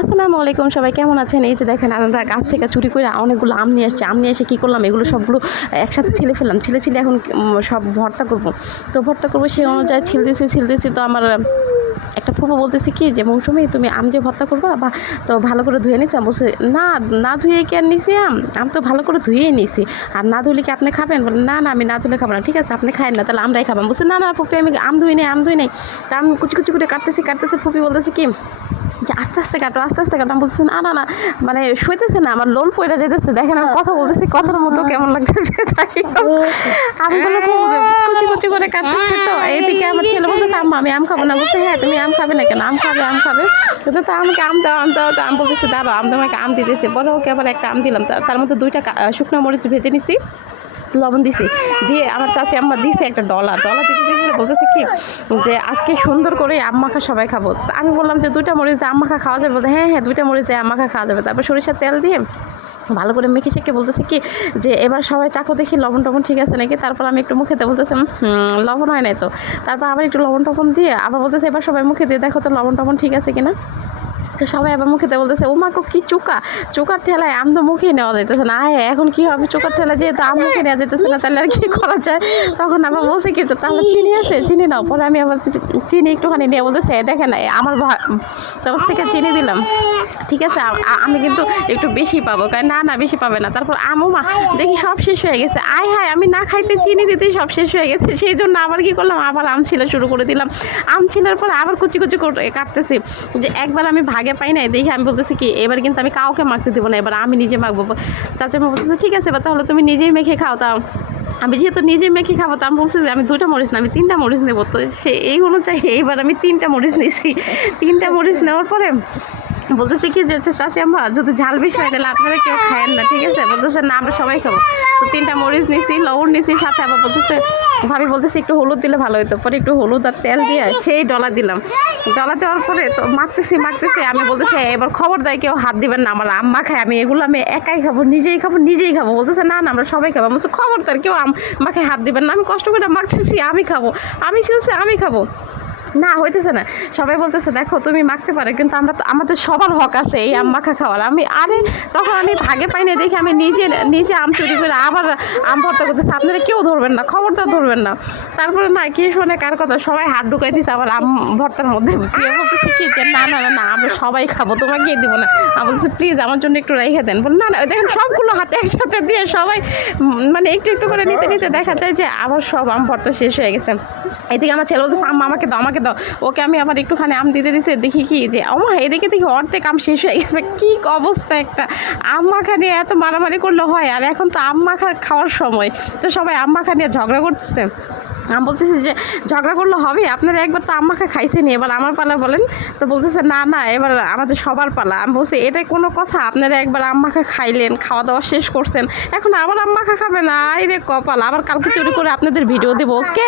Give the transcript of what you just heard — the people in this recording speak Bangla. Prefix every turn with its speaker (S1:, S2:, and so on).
S1: আসসালামু আলাইকুম, সবাই কেমন আছেন? এই যে দেখেন, আমরা গাছ থেকে চুরি করে অনেকগুলো আম নিয়ে আসছি। আম নিয়ে এসে কী করলাম? এগুলো সবগুলো একসাথে ছিলে ফেললাম। ছিলে ছিলে এখন সব ভর্তা করব। তো ভর্তা করব সেই অনুযায়ী ছিল দিয়েছি ছিল দিয়েছি তো আমার একটা ফুপো বলতেছে কি যে মৌসুমি তুমি আম যে ভর্তা করবা বা তো ভালো করে ধুয়ে নিছো? আমি বলছি না না ধুয়ে কি আর নিছি আম? আম তো ভালো করে ধুয়েই নিছি। আর না ধুলে কি আপনি খাবেন? বলে না না আমি না ধুলে খাব না। ঠিক আছে আপনি খায়েন না তাহলে আমরাই খাবেন বলছি না না ফুপি আমি আম ধুই নেই আম ধুই নেই। তা আমি কুচি কুচি করে কাটতেছি কাটতেছি ফুপি বলতেছে কি যে আস্তে আস্তে কাটো আস্তে আস্তে কাটো। আমি বলতেছি না না না মানে শুইতেছে না আমার লোল পয়রা যেতেছে দেখেন আমি কথা বলতেছি কথার মতো কেমন লাগতেছে তাই আমগুলো খুব কুচি করে কাটতেছি তো। এইদিকে আমার ছেলে বলতেছে আম্মা আমি আম খাব না। বলছে হ্যাঁ তুমি আম খাবে না? কেন আম খাবে আম খাবে। কিন্তু তো আমাকে আম দাও আম দাও। তো আম বলতেছে দাঁড়াও আম তোমাকে আম দিতেছে। বড় ওকে আবার একটা আম দিলাম। তার মধ্যে দুইটা শুকনো মরিচ ভেজে নিছি লবণ দিছি। দিয়ে আমার চাচি আম্মা দিছে একটা ডলার ডলার দিতে দিতে বলতেছে কি যে আজকে সুন্দর করে আম মাখা সবাই খাব। তা আমি বললাম যে দুইটা মরিচ দিয়ে আম মাখা খাওয়া যাবে? বলতে হ্যাঁ হ্যাঁ দুইটা মরিচ দিয়ে আম মাখা খাওয়া যাবে। তারপর সরিষার তেল দিয়ে ভালো করে মেখে শেখে বলতেছে কি যে এবার সবাই চাকো দেখি লবণ টবণ ঠিক আছে নাকি? তারপর আমি একটু মুখেতে বলতেছি "হুম, লবণ হয় নাই তো। তারপর আবার একটু লবণ টবণ দিয়ে আবার বলতেছে এবার সবাই মুখে দিয়ে দেখো তো লবণ টবণ ঠিক আছে কিনা? সবাই আবার মুখে মুখেতে বলতেছে ও মা গো, কি চোকা? চোকার ঠেলায় আম তো মুখেই নেওয়া যাইতেছে না। আয় এখন কি হবে? চোকার ঠেলায় যেহেতু আম মুখে নেওয়া যেতেছে না, তাহলে আর কি করা যায়? তখন আবার বলছে কি তাহলে চিনি আছে, চিনি নাও। পরে আমি আবার চিনি একটুখানি নিয়ে বলতেছে "এই দেখেন আমার তরফ থেকে চিনি দিলাম। ঠিক আছে আমি কিন্তু একটু বেশি পাবো। কারণ না না, বেশি পাবে না। তারপর আমও মা দেখি সব শেষ হয়ে গেছে। আয়, হায়, আমি না খাইতে চিনি দিতেই সব শেষ হয়ে গেছে। সেই জন্য আবার কি করলাম? আবার আম ছিলা শুরু করে দিলাম। আম ছিলার পর আবার কুচি কুচি কাটতেছি। যে একবার আমি ভাগে পাই নাই, দেখি আমি বলতেছি কি, এবার কিন্তু আমি কাউকে মাখতে দিব না, এবার আমি নিজে মাখবো। চাচা মা বলতেছে, ঠিক আছে, এবার তাহলে তুমি নিজেই মেখে খাও তাও আমি যেহেতু নিজে মেখে খাব, তো আমি বলছি যে আমি দুটা মরিচ না, আমি তিনটা মরিচ নেব। তো সে এই অনুযায়ী এইবার আমি তিনটা মরিচ নিয়েছি তিনটা মরিচ নেওয়ার পরে বলতেছে কি যে চাষি আম্মা, যদি ঝাল বেশি হয় তাহলে আপনারা কেউ খায়েন না, ঠিক আছে? বলতেছে, না, আমরা সবাই খাব। তো তিনটা মরিচ নিছি, লবণ নিছি, সাথে আবার বলতেছে, ভাবি বলতেছে, একটু হলুদ দিলে ভালো হতো পরে একটু হলুদ আর তেল দিয়ে সেই ডলা দিলাম। ডলা দেওয়ার পরে তো মাখতেছি মাখতেছি, আমি বলতেছি এবার খবর দেয়, কেউ হাত দিবেন না, আমার আম্মা খায়, আমি এগুলো আমি একাই খাব, নিজেই খাব নিজেই খাব। বলতেছে, না না, আমরা সবাই খাব। আমি বলছি, খবরদার, কেউ আম মাকে হাত দিবেন না। আমি কষ্ট করে মাখতেছি, আমি খাব, আমি ছিলছে, আমি খাব। না, হইতেছে না। সবাই বলতেছে, দেখো, তুমি মাখতে পারো, কিন্তু আমরা তো, আমাদের সবার হক আছে এই আম মাখা খাওয়ার। আমি, আরে, তখন আমি ভাগে পাই না দেখি আমি নিজে নিজে আম চুরি করে আবার আম ভর্তা করতেছি। আপনারা কেউ ধরবেন না, খবরদার ধরবেন না। তারপরে না, কি শোনে, কার কথা? সবাই হাত ঢুকাই দিচ্ছে আবার আম ভর্তার মধ্যে না না না না, আমরা সবাই খাব, তোমাকে দিব না। আমি বলছি প্লিজ, আমার জন্য একটু রেখে দেন। বল, না না, দেখেন, সবগুলো হাতে একসাথে দিয়ে সবাই মানে একটু একটু করে নিতে নিতে দেখা যায় যে, আবার সব আম ভর্তা শেষ হয়ে গেছে। এদিকে আমার ছেলে বলতেছে, আম্মা, আমাকে দাও, আমাকে দাও। ওকে আমি আবার একটুখানি আম দিতে দিতে দেখি কি যে আমা এদিকে দেখি অর্ধেক আম শেষ হয়ে গেছে। কি অবস্থা একটা। আম মাখা নিয়ে এত মারামারি করলে হয়? আর এখন তো আম মাখা খাওয়ার সময়। তো সবাই আম মাখা নিয়ে ঝগড়া করতেছে। আমি বলতেছি যে, ঝগড়া করলে হবে? আপনারা একবার তো আম মাখা খাইছেনি এবার আমার পালা বলেন, তো বলতেছে, না না, এবার আমাদের সবার পালা। আমি বলছি এটাই কোনো কথা? আপনারা একবার আম মাখা খাইলেন খাওয়া দাওয়া শেষ করছেন। এখন আবার আম মাখা খাবেন? আই রে কপাল! আবার কালকে চুরি করে আপনাদের ভিডিও দেবো, ওকে?